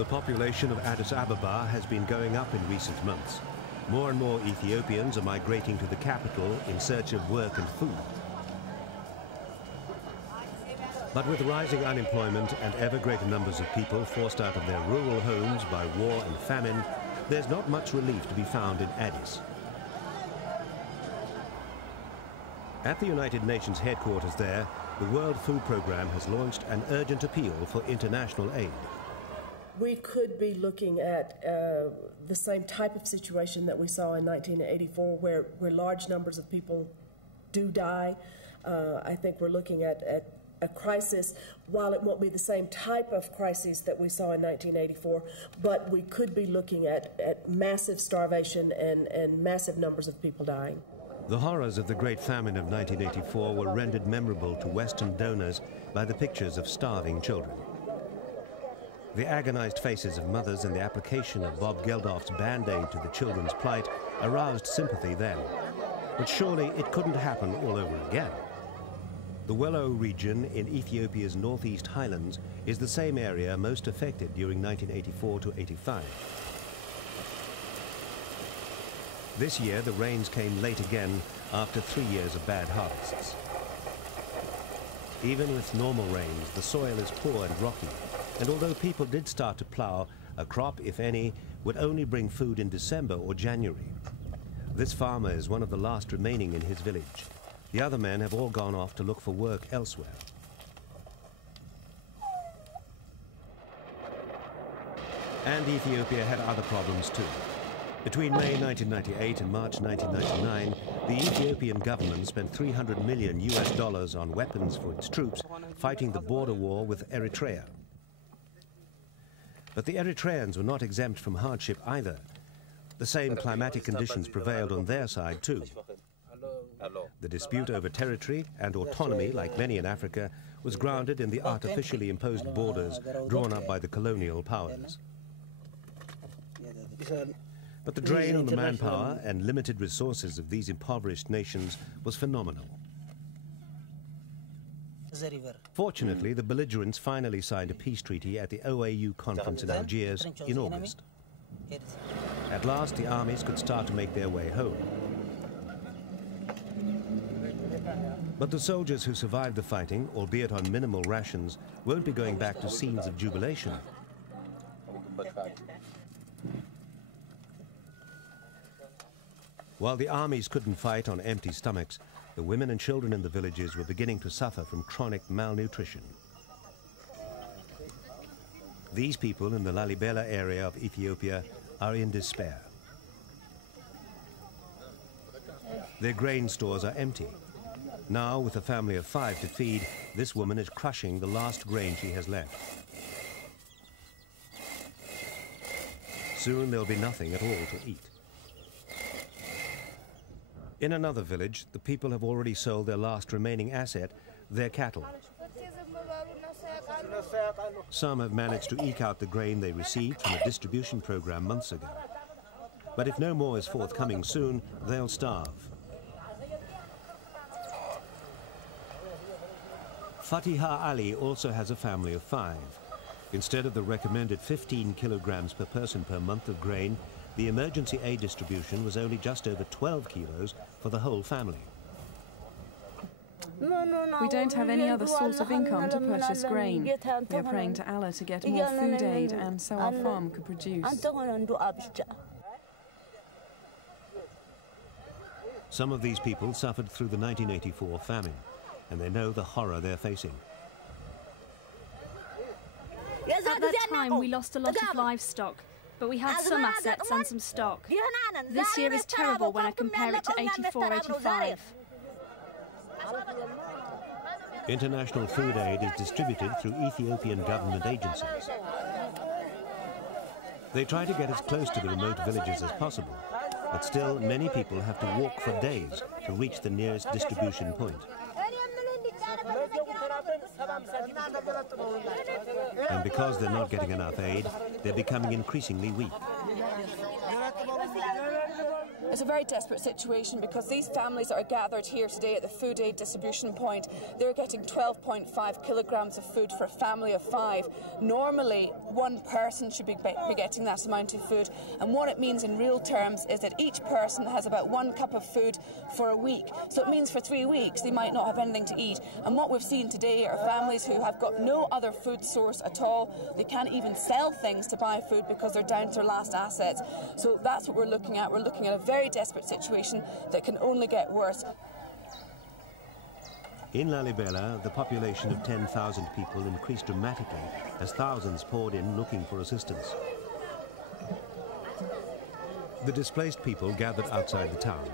The population of Addis Ababa has been going up in recent months. More and more Ethiopians are migrating to the capital in search of work and food. But with rising unemployment and ever greater numbers of people forced out of their rural homes by war and famine, there's not much relief to be found in Addis. At the United Nations headquarters there, the World Food Programme has launched an urgent appeal for international aid. We could be looking at the same type of situation that we saw in 1984, where large numbers of people do die. I think we're looking at a crisis, while it won't be the same type of crisis that we saw in 1984, but we could be looking at massive starvation and massive numbers of people dying. The horrors of the Great Famine of 1984 were rendered memorable to Western donors by the pictures of starving children. The agonized faces of mothers and the application of Bob Geldof's Band-Aid to the children's plight aroused sympathy then. But surely it couldn't happen all over again. The Wello region in Ethiopia's northeast highlands is the same area most affected during 1984 to 85. This year, the rains came late again after 3 years of bad harvests. Even with normal rains, the soil is poor and rocky, and although people did start to plough, a crop, if any, would only bring food in December or January. This farmer is one of the last remaining in his village. The other men have all gone off to look for work elsewhere. And Ethiopia had other problems too. Between May 1998 and March 1999, the Ethiopian government spent $300 million on weapons for its troops fighting the border war with Eritrea. But the Eritreans were not exempt from hardship either. The same climatic conditions prevailed on their side too. The dispute over territory and autonomy, like many in Africa, was grounded in the artificially imposed borders drawn up by the colonial powers. But the drain on the manpower and limited resources of these impoverished nations was phenomenal. Fortunately, the belligerents finally signed a peace treaty at the OAU conference in Algiers in August. At last, the armies could start to make their way home. But the soldiers who survived the fighting, albeit on minimal rations, won't be going back to scenes of jubilation. While the armies couldn't fight on empty stomachs, the women and children in the villages were beginning to suffer from chronic malnutrition. These people in the Lalibela area of Ethiopia are in despair. Their grain stores are empty. Now, with a family of 5 to feed, this woman is crushing the last grain she has left. Soon there'll be nothing at all to eat. In another village, the people have already sold their last remaining asset, their cattle. Some have managed to eke out the grain they received from a distribution program months ago. But if no more is forthcoming soon, they'll starve. Fatiha Ali also has a family of 5. Instead of the recommended 15 kilograms per person per month of grain, the emergency aid distribution was only just over 12 kilos for the whole family. We don't have any other source of income to purchase grain. We are praying to Allah to get more food aid and so our farm could produce. Some of these people suffered through the 1984 famine, and they know the horror they're facing. At that time, we lost a lot of livestock, but we had some assets and some stock. This year is terrible when I compare it to 84, 85. International food aid is distributed through Ethiopian government agencies. They try to get as close to the remote villages as possible, but still many people have to walk for days to reach the nearest distribution point. And because they're not getting enough aid, they're becoming increasingly weak. It's a very desperate situation because these families that are gathered here today at the food aid distribution point, they're getting 12.5 kilograms of food for a family of 5. Normally, one person should be getting that amount of food, and what it means in real terms is that each person has about 1 cup of food for a week. So it means for 3 weeks they might not have anything to eat. And what we've seen today are families who have got no other food source at all. They can't even sell things to buy food because they're down to their last assets. So that's what we're looking at. We're looking at a very desperate situation that can only get worse. In Lalibela, the population of 10,000 people increased dramatically as thousands poured in looking for assistance. The displaced people gathered outside the town,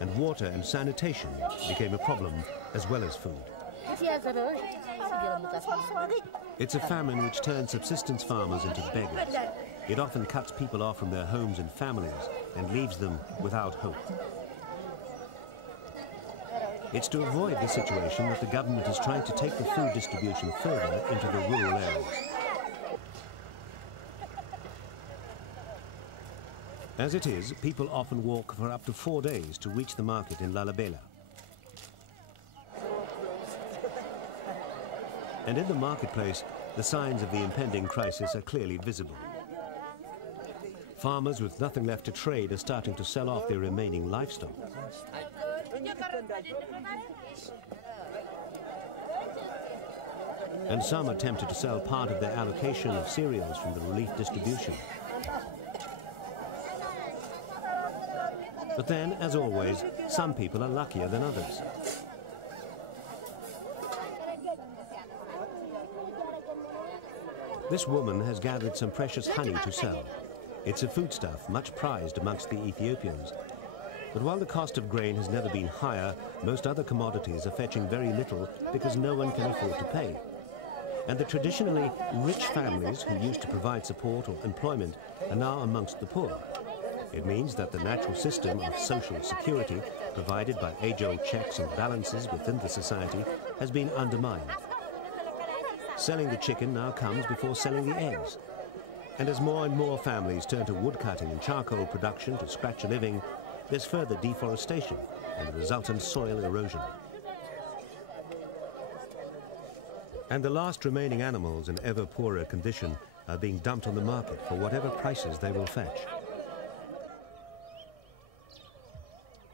and water and sanitation became a problem as well as food. It's a famine which turns subsistence farmers into beggars. It often cuts people off from their homes and families and leaves them without hope. It's to avoid this situation that the government is trying to take the food distribution further into the rural areas. As it is, people often walk for up to 4 days to reach the market in Lalibela. And in the marketplace, the signs of the impending crisis are clearly visible. Farmers with nothing left to trade are starting to sell off their remaining livestock. And some are tempted to sell part of their allocation of cereals from the relief distribution. But then, as always, some people are luckier than others. This woman has gathered some precious honey to sell. It's a foodstuff much prized amongst the Ethiopians. But while the cost of grain has never been higher, most other commodities are fetching very little because no one can afford to pay. And the traditionally rich families who used to provide support or employment are now amongst the poor. It means that the natural system of social security provided by age-old checks and balances within the society has been undermined. Selling the chicken now comes before selling the eggs. And as more and more families turn to woodcutting and charcoal production to scratch a living, there's further deforestation and the resultant soil erosion. And the last remaining animals in ever poorer condition are being dumped on the market for whatever prices they will fetch.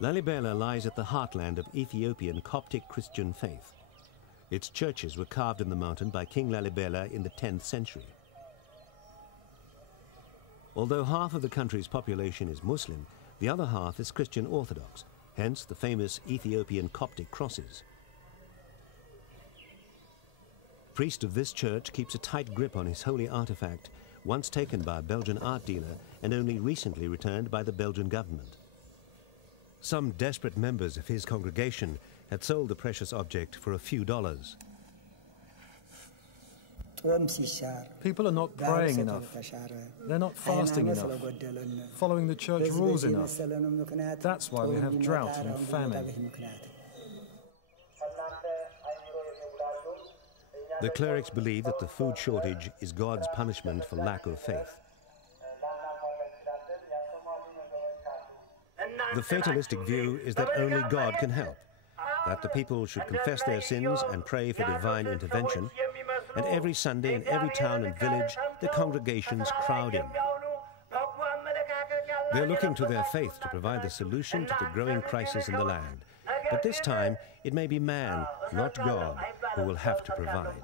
Lalibela lies at the heartland of Ethiopian Coptic Christian faith. Its churches were carved in the mountain by King Lalibela in the 10th century. Although half of the country's population is Muslim, the other half is Christian Orthodox, hence the famous Ethiopian Coptic crosses. The priest of this church keeps a tight grip on his holy artifact, once taken by a Belgian art dealer and only recently returned by the Belgian government. Some desperate members of his congregation had sold the precious object for a few dollars. People are not praying enough. They're not fasting enough, following the church rules enough. That's why we have drought and famine. The clerics believe that the food shortage is God's punishment for lack of faith. The fatalistic view is that only God can help, that the people should confess their sins and pray for divine intervention, and every Sunday in every town and village, the congregations crowd in. They're looking to their faith to provide the solution to the growing crisis in the land. But this time, it may be man, not God, who will have to provide.